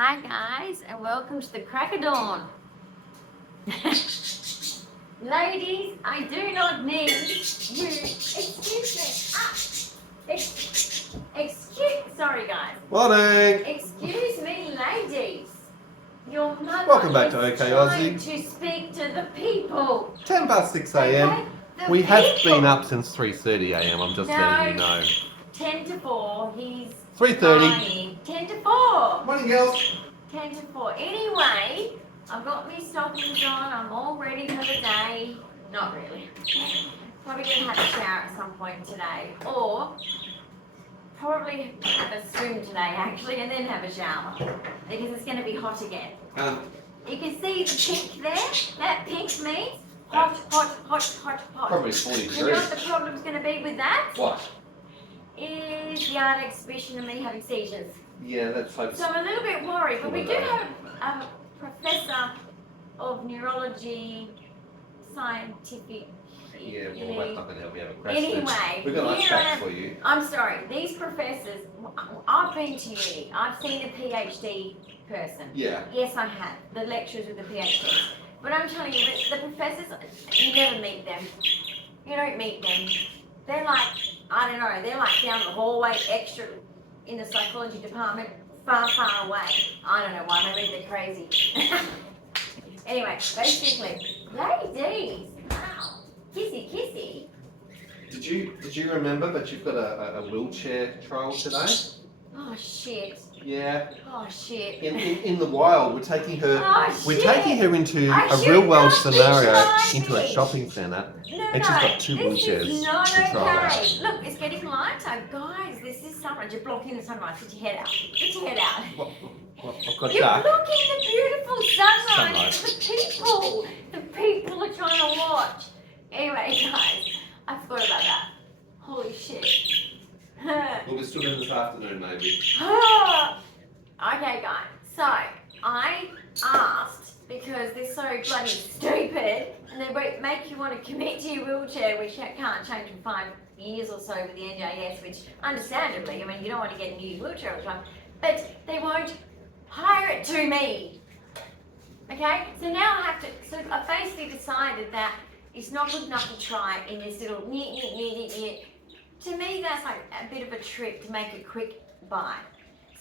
Hi guys, and welcome to the crack of dawn. Ladies, I do not need you. Sorry guys. Morning. Excuse me, ladies. Your mother Welcome back is to OK trying Aussie. to speak to the people. 10 past 6 a.m. Okay? The We have people. been up since 3:30 a.m. I'm just letting you know. 10 to 4, he's 3:30. lying. 10 to 4. Morning, girls. 10 to 4. Anyway, I've got my stockings on. I'm all ready for the day. Not really. Probably going to have a shower at some point today. Or probably have a swim today, actually, and then have a shower. Because it's going to be hot again. You can see the pink there? That pink means hot, hot, hot, hot, hot. Probably 40 You know what degrees. the problem's going to be with that? What? Is the art exhibition and me having seizures. Yeah, let's hope So I'm a little bit worried, but we do have a professor of neurology, scientific. Yeah, well, that's not going to help you have a crash. Anyway, We've got a nice here fact for you. I'm sorry, these professors, I've been to uni, I've seen a PhD person. Yeah. Yes, I have, the lecturers with the PhDs. But I'm telling you, the professors, you never meet them. You don't meet them. They're like, I don't know, they're like down the hallway, extra in the psychology department, far, far away. I don't know why, maybe they're crazy. Anyway, basically, ladies, wow, kissy, kissy. Did you remember that you've got a wheelchair trial today? Oh shit. Yeah. Oh shit. In the wild, we're taking her. Oh, We're shit. taking her into I a should real world not be scenario, driving. into a shopping centre, No, and she's got two this wheelchairs is not to try okay. out. Look, it's getting lighter. Guys, this is sunrise. You're blocking the sunrise. Get your head out. Get your head out. What, I've got You're dark. blocking the beautiful sunrise. Sunrise. The people are trying to watch. Anyway, guys, I forgot about that. Holy shit. Well, we're still in this afternoon, maybe. Okay, guys. So, I asked, because they're so bloody stupid, and they make you want to commit to your wheelchair, which can't change for 5 years or so with the NJS, which, understandably, I mean, you don't want to get a new wheelchair all the time, but they won't hire it to me. Okay? So now I have to, so I basically decided that it's not good enough to try in this little To me, that's like a bit of a trick to make a quick buy.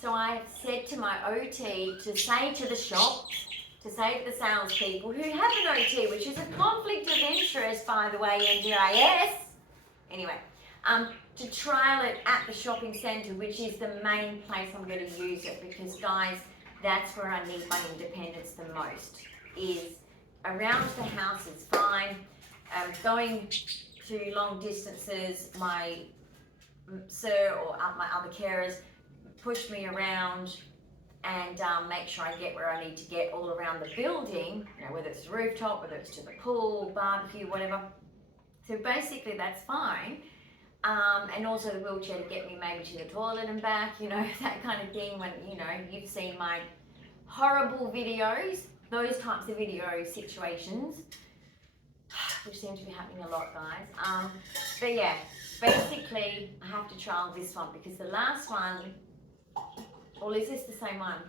So I said to my OT to say to the shop, to say to the salespeople who have an OT, which is a conflict of interest, by the way, NDIS. Anyway, to trial it at the shopping centre, which is the main place I'm going to use it, because guys, that's where I need my independence the most. Is around the house is fine. Going to long distances, my sir or my other carers push me around and make sure I get where I need to get all around the building, you know, whether it's the rooftop, whether it's to the pool, barbecue, whatever. So basically that's fine. And also the wheelchair to get me maybe to the toilet and back, you know, that kind of thing. When, you know, you've seen my horrible videos, those types of video situations, which seem to be happening a lot, guys. But yeah, basically I have to trial this one because the last one, or is this the same one?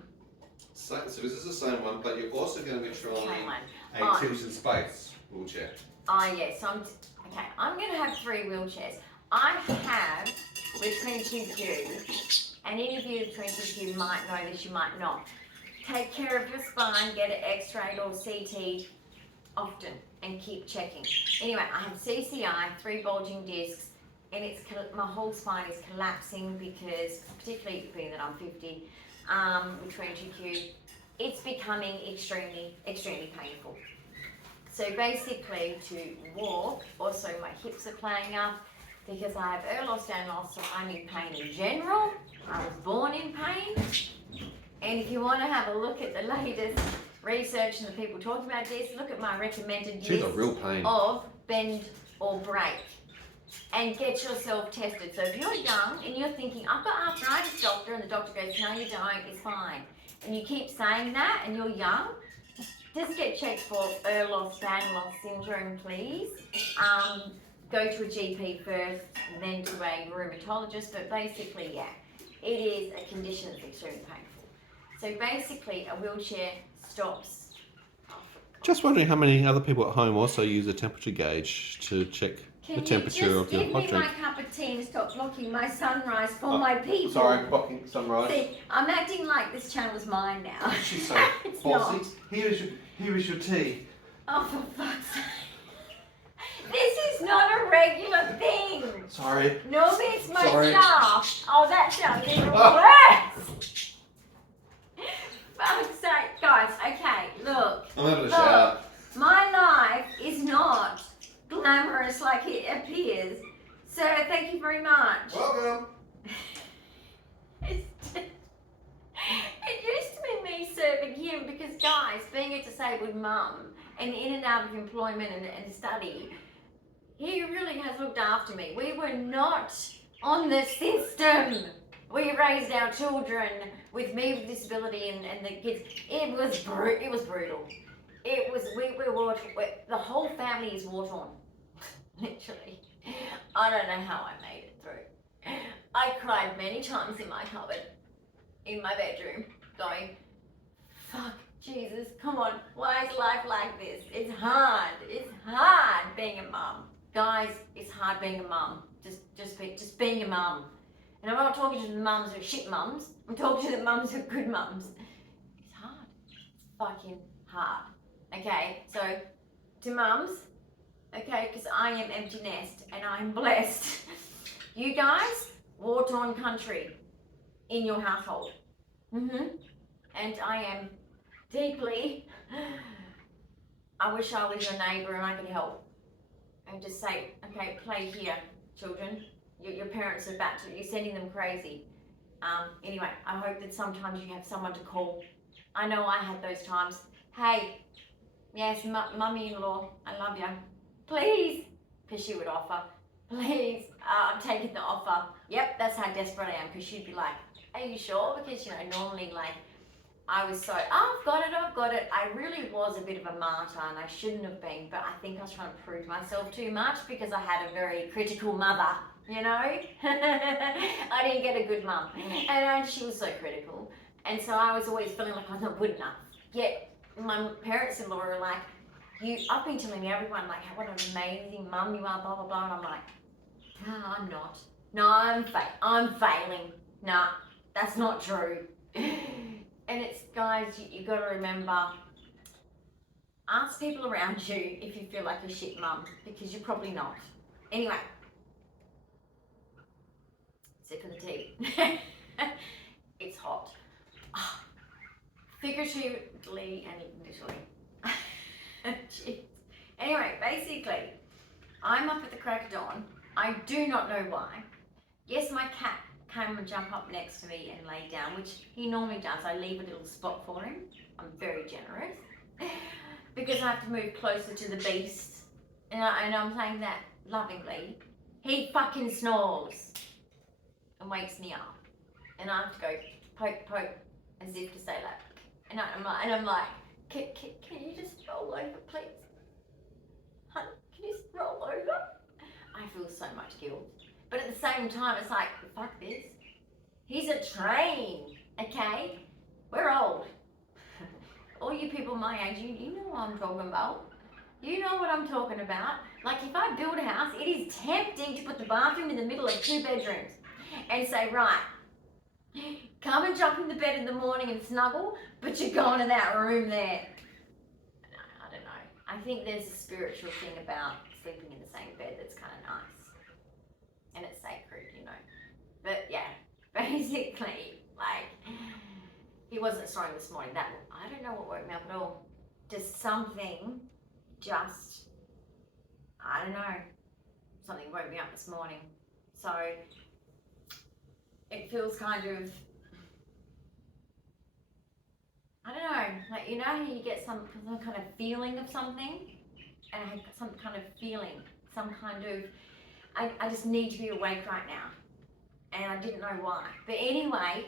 So this is the same one, but you're also going to be trying Same one. a tilt and space wheelchair. Oh yes, I'm going to have 3 wheelchairs. I have with 22Q, and any of you with 22Q might know this, you might not. Take care of your spine, get it x-rayed or CT'd often, and keep checking. Anyway, I have CCI, 3 bulging discs, and my whole spine is collapsing because, particularly being that I'm 50, with 22Q, it's becoming extremely, extremely painful. So basically to walk, also my hips are playing up because I have Ehlers-Danlos loss, so I'm in pain in general. I was born in pain. And if you want to have a look at the latest research and the people talking about this, look at my recommended She's list a real pain. of bend or break and get yourself tested. So if you're young and you're thinking, I've got arthritis, doctor, and the doctor goes, no you don't, it's fine, and you keep saying that and you're young, just get checked for Ehlers-Danlos syndrome, please. Go to a GP first, and then to a rheumatologist, but basically, yeah, it is a condition that's extremely painful. So basically, a wheelchair stops. Just wondering how many other people at home also use a temperature gauge to check the temperature of your hot Give me drink. my cup of tea and stop blocking my sunrise for my people. Sorry, blocking sunrise. See, I'm acting like this channel's mine now. She's so It's bossy. not. Here is your tea. Oh, for fuck's sake. This is not a regular thing. Sorry. Normally it's my Sorry. staff. Oh, that sounds even worse. Fuck's sake, guys. Okay, look. I'm having a shower. My life is not glamorous like it appears. So thank you very much. Welcome. It used to be me serving him because, guys, being a disabled mum and in and out of employment and study, he really has looked after me. We were not on the system. We raised our children with me with disability and the kids. It was brutal. It was, the whole family is war torn. Literally. I don't know how I made it through. I cried many times in my cupboard, in my bedroom, going, fuck, Jesus, come on, why is life like this? It's hard being a mum. Guys, it's hard being a mum. Just being a mum. And I'm not talking to the mums who are shit mums, I'm talking to the mums who are good mums. It's hard. It's fucking hard. Okay, so to mums, okay, because I am empty nest and I'm blessed. You guys, war-torn country in your household. And I am deeply, I wish I was your neighbour and I could help. And just say, okay, play here, children. Your parents are back to, you're sending them crazy. Anyway, I hope that sometimes you have someone to call. I know I had those times. Hey, yes, mummy-in-law, I love you. Please, because she would offer. Please, I'm taking the offer. Yep, that's how desperate I am, because she'd be like, are you sure? Because, you know, normally, like, I was so, I've got it. I really was a bit of a martyr, and I shouldn't have been, but I think I was trying to prove myself too much because I had a very critical mother, you know? I didn't get a good mum, and she was so critical, and so I was always feeling like I was not good enough. Yet, my parents-in-law were like, I've been telling everyone, like, what an amazing mum you are, blah, blah, blah, and I'm like, no, I'm not. No, I'm failing. No, that's not true. And it's, guys, you got to remember, ask people around you if you feel like a shit mum, because you're probably not. Anyway, sip of the tea. It's hot. Oh, figuratively and literally. Jeez. Anyway, basically, I'm up at the crack of dawn. I do not know why. Yes, my cat came and jumped up next to me and laid down, which he normally does. I leave a little spot for him. I'm very generous. Because I have to move closer to the beast. And I'm saying that lovingly. He fucking snores and wakes me up. And I have to go poke, as if to say that. And I'm like, can you just roll over, please? Honey, can you just roll over? I feel so much guilt. But at the same time, it's like, fuck this. He's a train, okay? We're old. All you people my age, you know what I'm talking about. You know what I'm talking about. Like, if I build a house, it is tempting to put the bathroom in the middle of 2 bedrooms and say, right, come and jump in the bed in the morning and snuggle, but you're going to that room there. I don't know. I think there's a spiritual thing about sleeping in the same bed that's kind of nice. And it's sacred, you know. But yeah, basically, like, he wasn't snoring this morning. I don't know what woke me up at all. Just something, I don't know. Something woke me up this morning. So, it feels kind of, I don't know, like, you know how you get some kind of feeling of something? And I had some kind of feeling, some kind of, I just need to be awake right now. And I didn't know why. But anyway,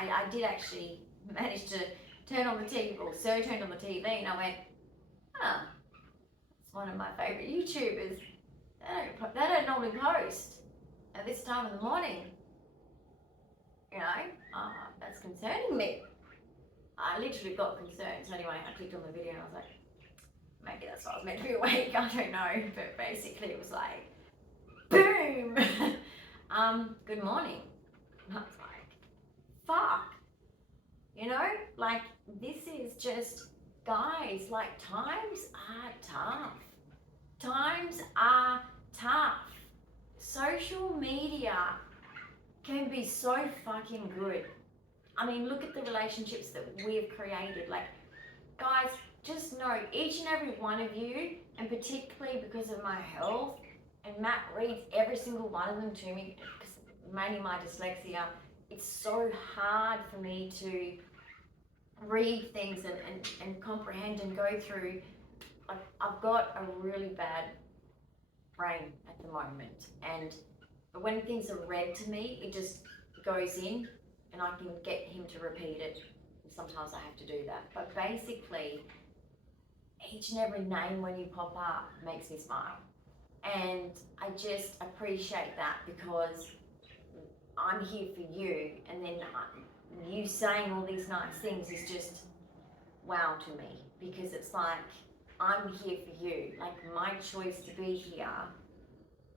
I did actually manage to turn on the TV, or Sir turned on the TV, and I went, it's one of my favourite YouTubers. They don't normally post at this time of the morning. You know, that's concerning me. I literally got concerned. So anyway, I clicked on the video and I was like, maybe that's why I was meant to be awake. I don't know. But basically it was like, boom! Good morning. And I was like, fuck. You know, like this is just, guys, like times are tough. Times are tough. Social media can be so fucking good. I mean, look at the relationships that we've created. Like, guys, just know each and every one of you, and particularly because of my health, and Matt reads every single one of them to me, because mainly my dyslexia, it's so hard for me to read things and comprehend and go through. Like, I've got a really bad brain at the moment, and when things are read to me, it just goes in and I can get him to repeat it. And sometimes I have to do that. But basically, each and every name when you pop up makes me smile. And I just appreciate that, because I'm here for you, and then you saying all these nice things is just wow to me, because it's like, I'm here for you. Like, my choice to be here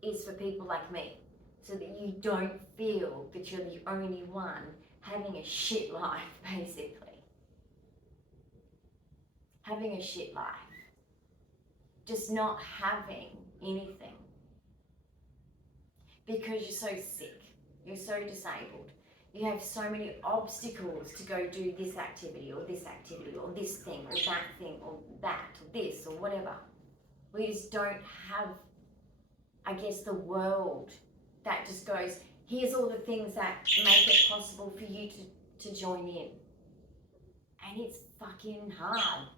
is for people like me, so that you don't feel that you're the only one having a shit life, basically. Having a shit life. Just not having anything. Because you're so sick. You're so disabled. You have so many obstacles to go do this activity or this activity or this thing or that thing or that or this or whatever. We just don't have, I guess, the world that just goes, here's all the things that make it possible for you to join in. And it's fucking hard.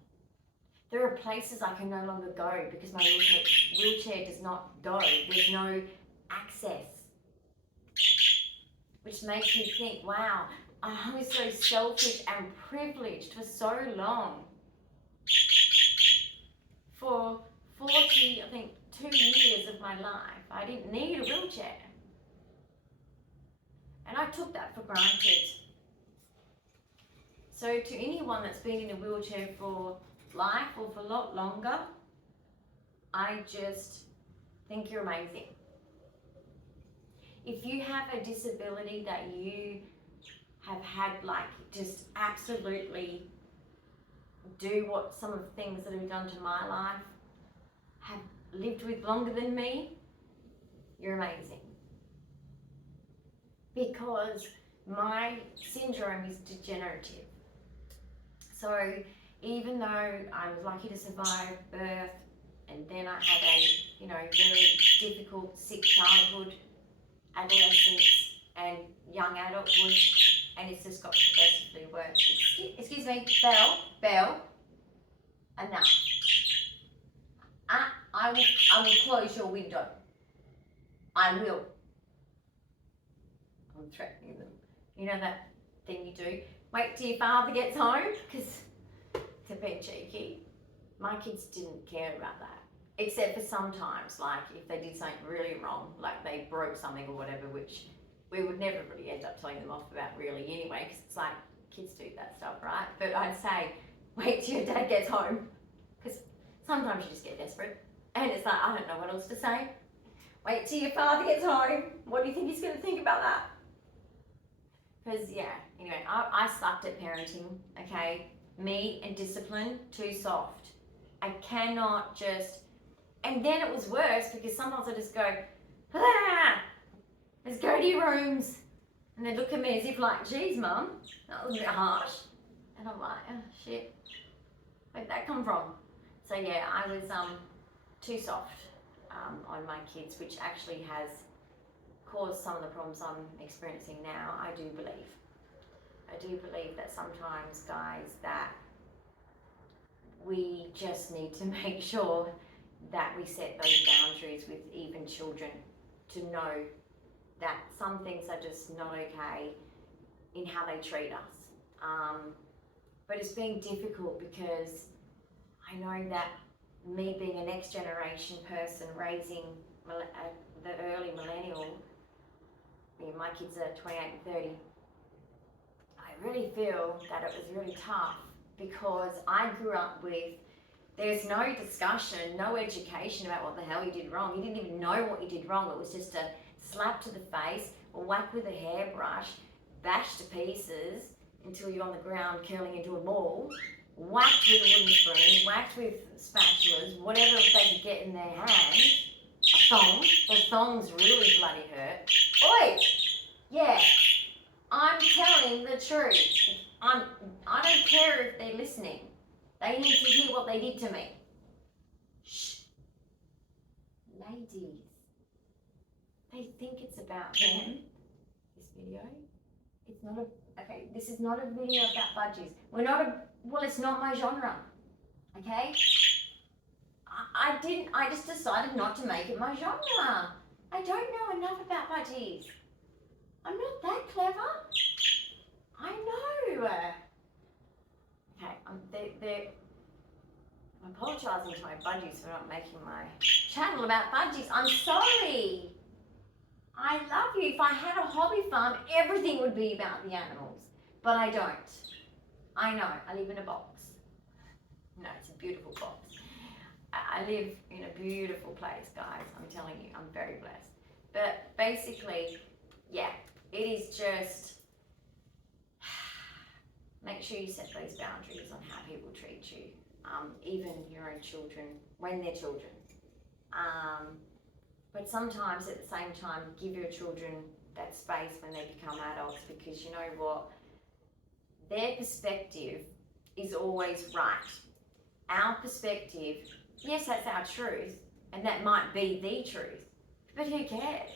There are places I can no longer go because my wheelchair does not go. There's no access. Which makes me think, wow, I was so selfish and privileged for so long. For 40, I think, 2 years of my life, I didn't need a wheelchair. And I took that for granted. So to anyone that's been in a wheelchair for life or for a lot longer, I just think you're amazing. If you have a disability that you have had, like, just absolutely do what some of the things that have been done to my life, have lived with longer than me, you're amazing. Because my syndrome is degenerative. So even though I was lucky to survive birth, and then I had a, very difficult, sick childhood, adolescence and young adulthood, and it's just got progressively worse. Excuse me, Belle, enough. I will close your window. I will. I'm threatening them. You know that thing you do? Wait till your father gets home, because to be cheeky, my kids didn't care about that. Except for sometimes, like if they did something really wrong, like they broke something or whatever, which we would never really end up telling them off about really anyway, because it's like, kids do that stuff, right? But I'd say, wait till your dad gets home, because sometimes you just get desperate, and it's like, I don't know what else to say. Wait till your father gets home. What do you think he's going to think about that? Because, yeah, anyway, I sucked at parenting, okay? Me and discipline, too soft. I cannot just... And then it was worse, because sometimes I just go, ah, let's go to your rooms. And they look at me as if like, geez, Mum, that was a bit harsh. And I'm like, oh, shit, where'd that come from? So yeah, I was too soft on my kids, which actually has caused some of the problems I'm experiencing now, I do believe. I do believe that sometimes, guys, that we just need to make sure that we set those boundaries with even children, to know that some things are just not okay in how they treat us. But it's been difficult, because I know that me being a next generation person raising the early millennial, my kids are 28 and 30, really feel that it was really tough because I grew up with, there's no discussion, no education about what the hell you did wrong. You didn't even know what you did wrong. It was just a slap to the face, or whack with a hairbrush, bash to pieces until you're on the ground curling into a ball, whacked with a wooden spoon, whacked with spatulas, whatever they could get in their hand. A thong. The thongs really bloody hurt. Oi! Yeah, I'm telling the truth. I don't care if they're listening. They need to hear what they did to me. Shh. Ladies. They think it's about them. This video. It's not a, okay, this is not a video about budgies. We're not a, well, it's not my genre. Okay? I just decided not to make it my genre. I don't know enough about budgies. I'm not that clever. I know. Okay, I'm apologising to my budgies for not making my channel about budgies. I'm sorry. I love you. If I had a hobby farm, everything would be about the animals. But I don't. I know. I live in a box. No, it's a beautiful box. I live in a beautiful place, guys. I'm telling you, I'm very blessed. But basically, yeah, it is just make sure you set those boundaries on how people treat you, even your own children, when they're children. But sometimes at the same time, give your children that space when they become adults, because you know what? Their perspective is always right. Our perspective, yes, that's our truth, and that might be the truth, but who cares?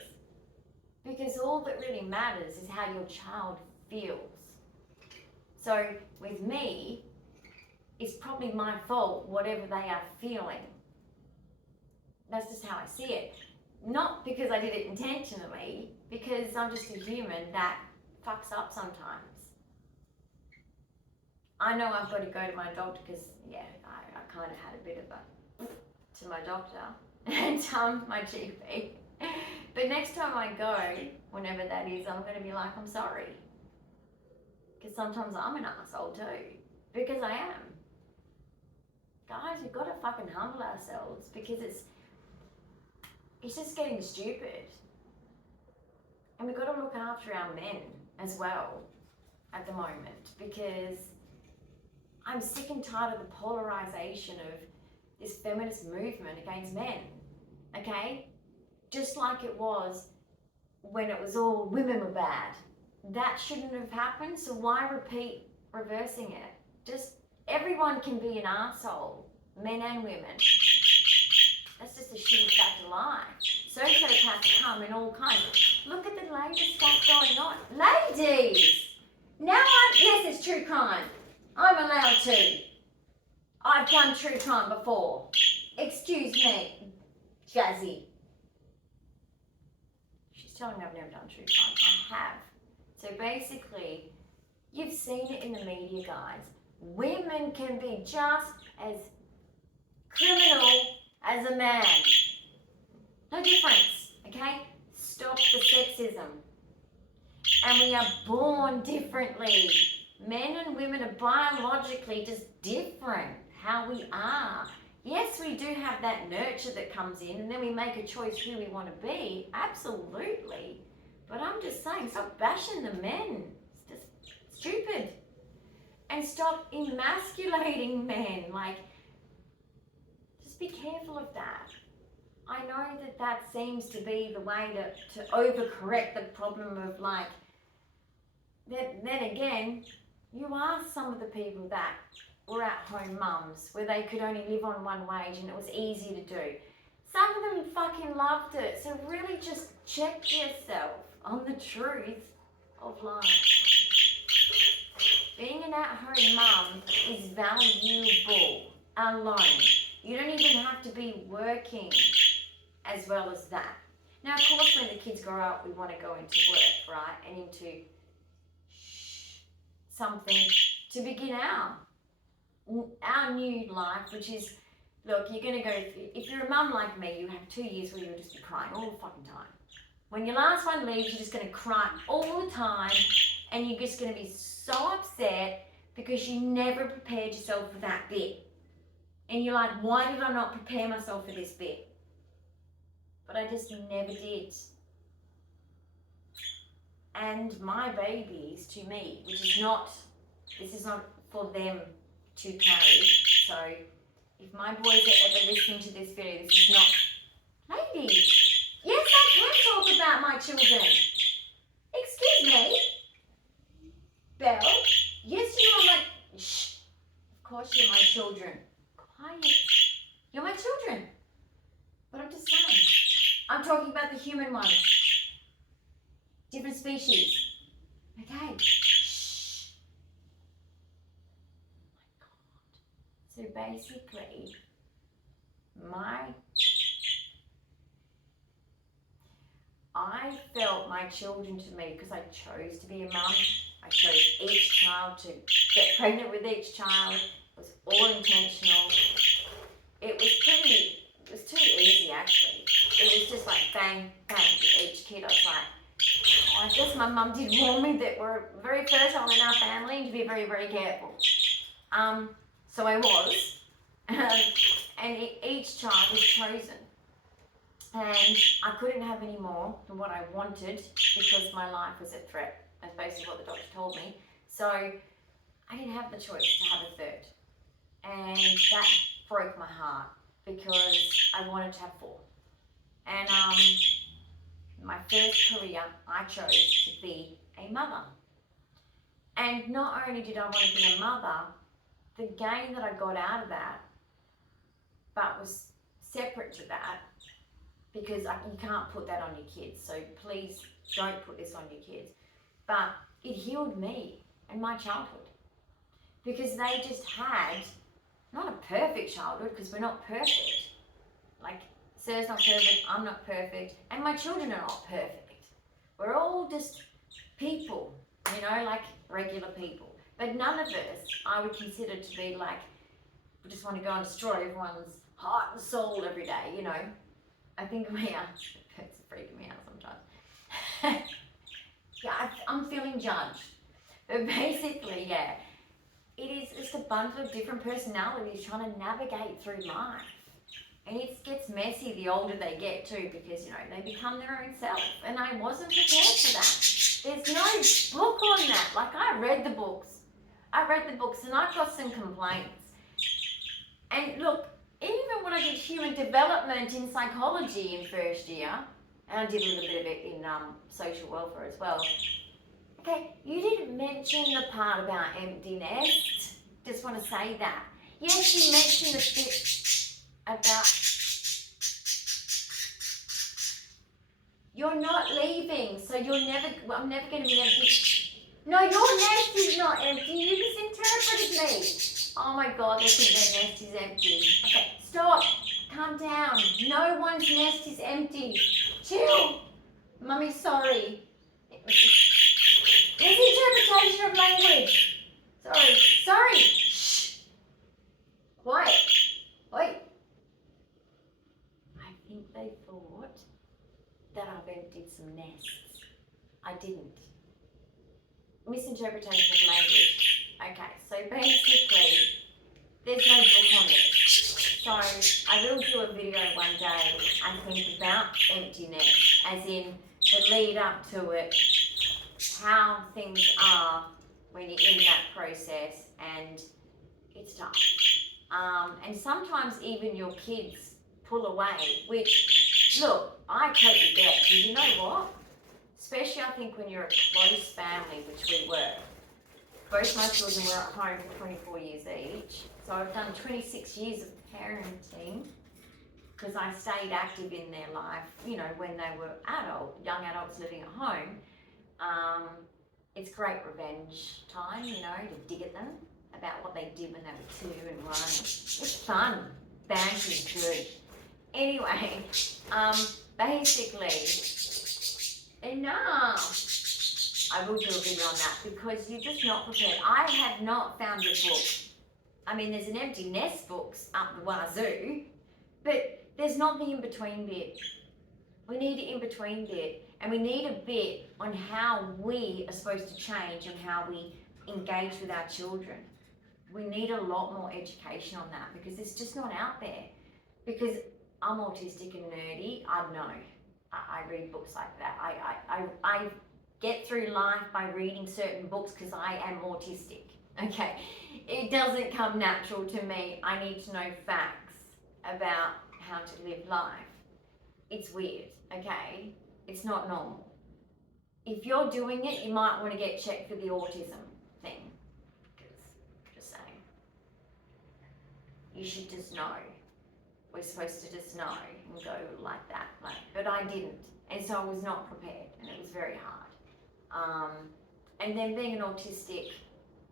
Because all that really matters is how your child feels. So with me, it's probably my fault, whatever they are feeling. That's just how I see it. Not because I did it intentionally, because I'm just a human that fucks up sometimes. I know I've got to go to my doctor because, yeah, I kind of had a bit of a to my doctor and my GP. But next time I go, whenever that is, I'm going to be like, I'm sorry. Because sometimes I'm an asshole too. Because I am. Guys, we've got to fucking humble ourselves, because it's just getting stupid. And we've got to look after our men as well at the moment, because I'm sick and tired of the polarization of this feminist movement against men, okay? Just like it was when it was all women were bad. That shouldn't have happened, so why repeat reversing it? Just everyone can be an arsehole, men and women. That's just a shitty fact of life. Sociopaths come in all kinds. Look at the latest stuff going on. Ladies! Now yes, it's true crime. I'm allowed to. I've done true crime before. Excuse me, Jazzy. She's telling me I've never done true crime. I have. So basically, you've seen it in the media, guys. Women can be just as criminal as a man. No difference, okay? Stop the sexism. And we are born differently. Men and women are biologically just different, how we are. Yes, we do have that nurture that comes in, and then we make a choice who we want to be, absolutely. But I'm just saying, stop bashing the men. It's just stupid. And stop emasculating men. Like, just be careful of that. I know that seems to be the way to overcorrect the problem of, like, then again, you ask some of the people that were at-home mums where they could only live on one wage and it was easy to do. Some of them fucking loved it. So really just check yourself on the truth of life. Being an at-home mum is valuable alone. You don't even have to be working as well as that. Now, of course, when the kids grow up, we want to go into work, right? And into something to begin our new life, which is, look, you're going to go, if you're a mum like me, you have 2 years where you'll just be crying all the fucking time. When your last one leaves, you're just going to cry all the time, and you're just going to be so upset because you never prepared yourself for that bit. And you're like, why did I not prepare myself for this bit? But I just never did. And my babies, to me, this is not for them to carry. So if my boys are ever listening to this video, this is not, ladies, yes, I can talk about my children. Excuse me, Belle. Yes, you are my, shh, of course you're my children. Quiet, you're my children. But I'm just saying, I'm talking about the human ones. Different species. Okay. Shh. Oh my God. So basically, I felt my children to me, because I chose to be a mum. I chose each child, to get pregnant with each child. It was all intentional. It was too easy actually. It was just like bang, bang with each kid. I was like, oh, I guess my mum did warn me that we're very fertile in our family and to be very, very careful. So I was, and each child was chosen. And I couldn't have any more than what I wanted because my life was at threat. That's basically what the doctor told me. So I didn't have the choice to have a third. And that broke my heart because I wanted to have 4. And my first career, I chose to be a mother. And not only did I want to be a mother, the gain that I got out of that, but was separate to that, because you can't put that on your kids, so please don't put this on your kids. But it healed me and my childhood, because they just had, not a perfect childhood, because we're not perfect. Like, Sarah's not perfect, I'm not perfect, and my children are not perfect. We're all just people, you know, like regular people. But none of us I would consider to be like, we just want to go and destroy everyone's heart and soul every day, you know. I think we are. It's freaking me out sometimes. Yeah, I'm feeling judged. But basically, yeah, it is just a bundle of different personalities trying to navigate through life. And it gets messy the older they get too, because, you know, they become their own self. And I wasn't prepared for that. There's no book on that. Like, I read the books and I got some complaints. And look, even when I did human development in psychology in first year, and I did a little bit of it in social welfare as well. Okay, you didn't mention the part about empty nest. Just want to say that. Yes, you mentioned the bit about you're not leaving, so you're never. Well, I'm never going to be empty. No, your nest is not empty. You misinterpreted me. Oh my God, they think their nest is empty. Okay, stop. Calm down. No one's nest is empty. Chill. Mummy's sorry. Misinterpretation of language. Sorry. Shh. Quiet. Wait. I think they thought that I've emptied some nests. I didn't. Misinterpretation of language. Okay, so basically, there's no book on this. So I will do a video one day, I think, about emptiness, as in the lead up to it, how things are when you're in that process, and it's tough. And sometimes even your kids pull away, which, look, I totally get, because you know what? Especially I think when you're a close family, which we were. Both my children were at home for 24 years each. So I've done 26 years of parenting because I stayed active in their life, you know, when they were young adults living at home. It's great revenge time, you know, to dig at them about what they did when they were 2 and 1. It's fun. Banter's good. Anyway, basically, enough. I will do a video on that because you're just not prepared. I have not found your book. I mean, there's an empty nest books up the wazoo, but there's not the in-between bit. We need an in-between bit, and we need a bit on how we are supposed to change and how we engage with our children. We need a lot more education on that because it's just not out there. Because I'm autistic and nerdy, I know. I read books like that. I get through life by reading certain books because I am autistic. Okay, it doesn't come natural to me. I need to know facts about how to live life. It's weird, okay? It's not normal. If you're doing it, you might want to get checked for the autism thing. Because, just saying. You should just know. We're supposed to just know and go like that. But I didn't. And so I was not prepared. And it was very hard. And then being an autistic,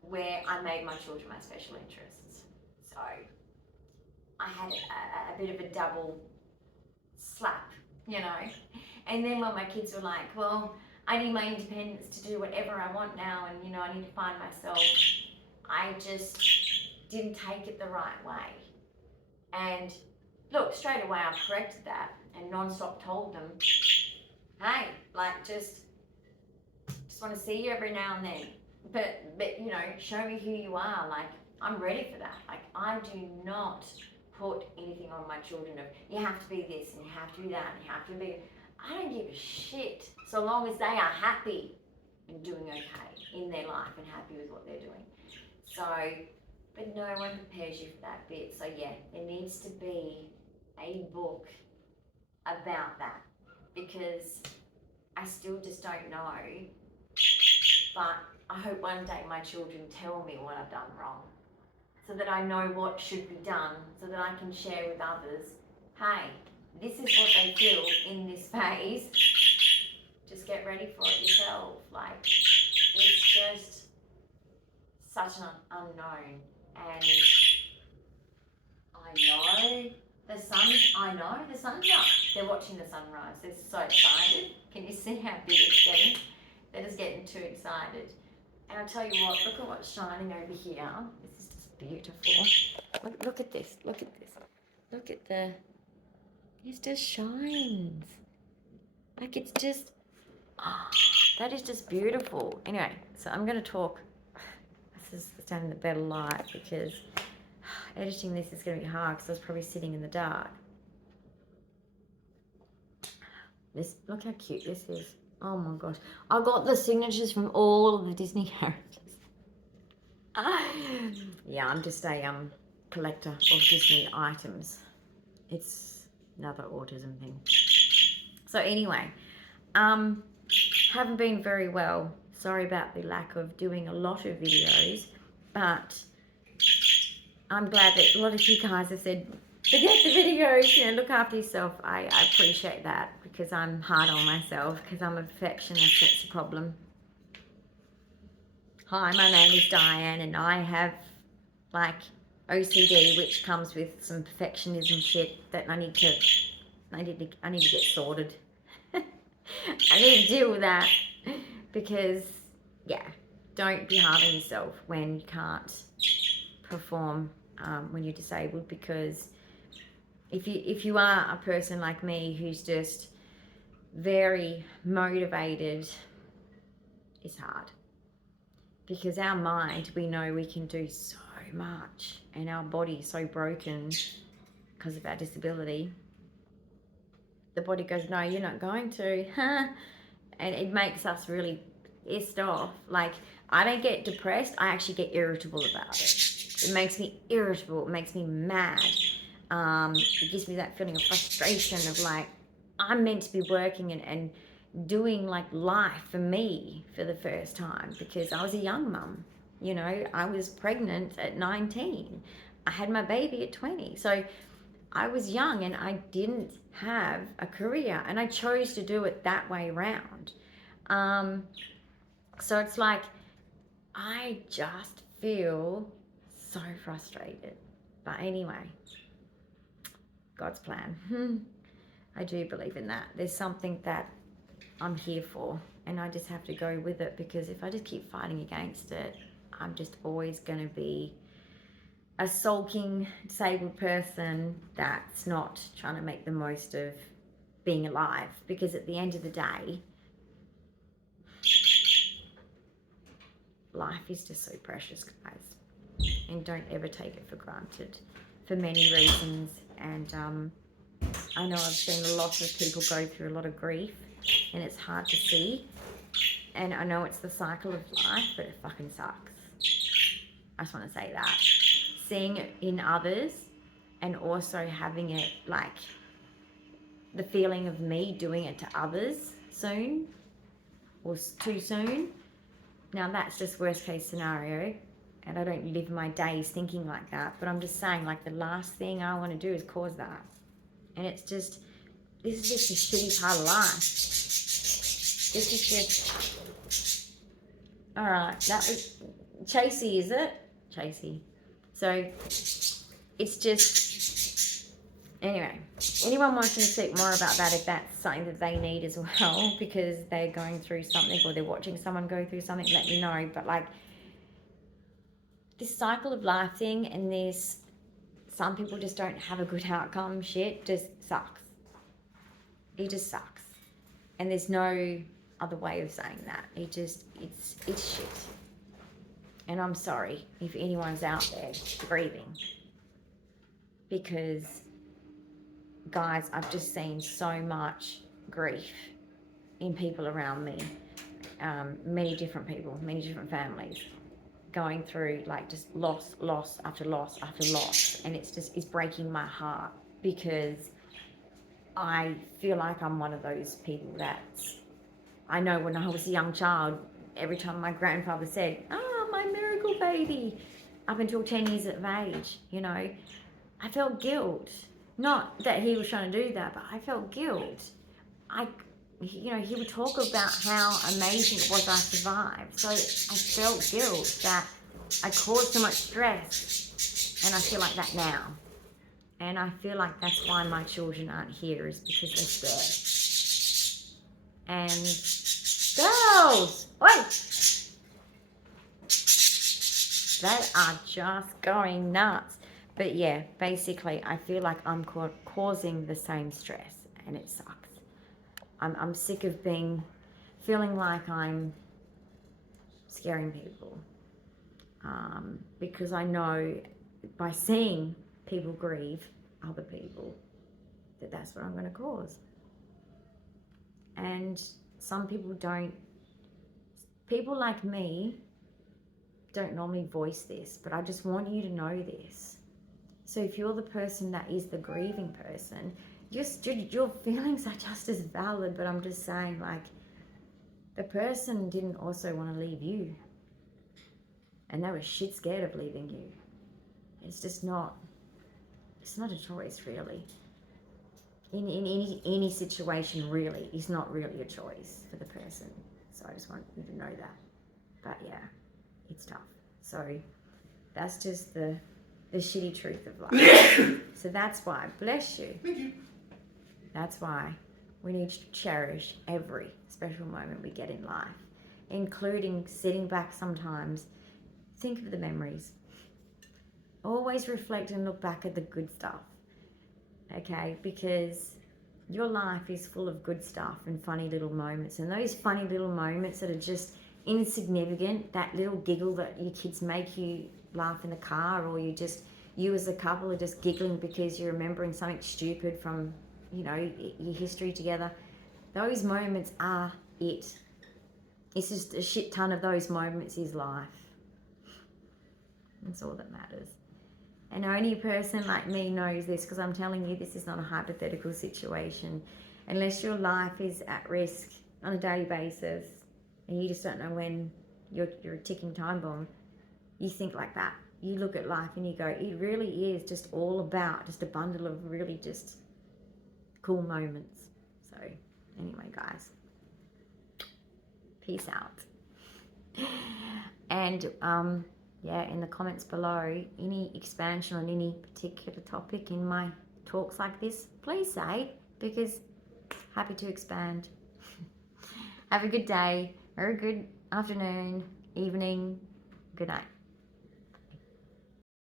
where I made my children my special interests. So I had a bit of a double slap, you know. And then when my kids were like, well, I need my independence to do whatever I want now, and, you know, I need to find myself, I just didn't take it the right way. And look, straight away I corrected that and non-stop told them, hey, like, just want to see you every now and then. But you know, show me who you are. Like, I'm ready for that. Like, I do not put anything on my children of, you have to be this and you have to be that and you have to be, I don't give a shit so long as they are happy and doing okay in their life and happy with what they're doing. So, but no one prepares you for that bit. So yeah, there needs to be a book about that because I still just don't know. But I hope one day my children tell me what I've done wrong so that I know what should be done, so that I can share with others, hey, this is what they feel in this phase. Just get ready for it yourself. Like, it's just such an unknown. And I know the sun's up. They're watching the sunrise. They're so excited. Can you see how big it's getting? They're just getting too excited. And I'll tell you what, look at what's shining over here. This is just beautiful. Look at this. Look at this. Look at the... It just shines. Like, it's just... Oh, that is just beautiful. Anyway, so I'm going to talk... This is standing in the better light because editing this is going to be hard because I was probably sitting in the dark. Look how cute this is. Oh my gosh. I got the signatures from all of the Disney characters. Yeah, I'm just a collector of Disney items. It's another autism thing. So anyway, haven't been very well. Sorry about the lack of doing a lot of videos, but I'm glad that a lot of you guys have said, forget the videos, you know, look after yourself. I appreciate that because I'm hard on myself because I'm a perfectionist. That's a problem. Hi, my name is Dyan and I have like OCD, which comes with some perfectionism shit that I need to get sorted. I need to deal with that because, yeah, don't be hard on yourself when you can't perform when you're disabled, because if you are a person like me who's just very motivated, it's hard. Because our mind, we know we can do so much, and our body is so broken because of our disability. The body goes, no, you're not going to, and it makes us really pissed off. Like, I don't get depressed, I actually get irritable about it. It makes me irritable, it makes me mad. It gives me that feeling of frustration of like, I'm meant to be working and doing like life for me for the first time, because I was a young mum, you know, I was pregnant at 19. I had my baby at 20. So I was young and I didn't have a career, and I chose to do it that way around. So it's like, I just feel so frustrated. But anyway, God's plan. I do believe in that. There's something that I'm here for, and I just have to go with it, because if I just keep fighting against it, I'm just always going to be a sulking, disabled person that's not trying to make the most of being alive. Because at the end of the day, life is just so precious, guys, and don't ever take it for granted for many reasons. And I know I've seen a lot of people go through a lot of grief, and it's hard to see. And I know it's the cycle of life, but it fucking sucks. I just want to say that. Seeing it in others, and also having it like the feeling of me doing it to others soon, or too soon. Now that's just worst case scenario, and I don't live my days thinking like that, but I'm just saying, like, the last thing I want to do is cause that. And it's just, this is just a shitty part of life. This is just, alright, that was Chasey, is it? Chasey. So it's just, anyway, anyone wants to speak more about that, if that's something that they need as well, because they're going through something, or they're watching someone go through something, let me know. But like, this cycle of life thing, and this, some people just don't have a good outcome shit, just sucks. It just sucks. And there's no other way of saying that. It just, it's shit. And I'm sorry if anyone's out there grieving, because guys, I've just seen so much grief in people around me, many different people, many different families, going through like just loss after loss after loss. And it's breaking my heart, because I feel like I'm one of those people that, I know when I was a young child, every time my grandfather said, "Ah, my miracle baby," up until 10 years of age, you know, I felt guilt. Not that he was trying to do that, but I felt guilt. You know, he would talk about how amazing it was I survived. So I felt guilt that I caused so much stress, and I feel like that now. And I feel like that's why my children aren't here, is because they're scared. And girls, wait! They are just going nuts. But yeah, basically, I feel like I'm causing the same stress, and it sucks. I'm sick of feeling like I'm scaring people, because I know by seeing people grieve other people, that's what I'm going to cause. And some people don't, people like me don't normally voice this, but I just want you to know this. So if you're the person that is the grieving person, your feelings are just as valid, but I'm just saying, like, the person didn't also want to leave you, and they were shit scared of leaving you. It's just not, it's not a choice, really. In any situation, really, it's not really a choice for the person. So I just want you to know that. But yeah, it's tough. So that's just the shitty truth of life. So that's why, bless you. Thank you. That's why we need to cherish every special moment we get in life, including sitting back sometimes. Think of the memories. Always reflect and look back at the good stuff, okay? Because your life is full of good stuff and funny little moments. And those funny little moments that are just insignificant, that little giggle that your kids make you laugh in the car, or you as a couple are just giggling because you're remembering something stupid from, you know, your history together. Those moments are it. It's just a shit ton of those moments is life. That's all that matters. And only a person like me knows this, because I'm telling you, this is not a hypothetical situation. Unless your life is at risk on a daily basis, and you just don't know when you're a ticking time bomb, you think like that. You look at life and you go, it really is just all about just a bundle of really just cool moments. So anyway, guys, peace out. And yeah, in the comments below, any expansion on any particular topic in my talks like this, please say, because happy to expand. Have a good day, or a good afternoon, evening, good night.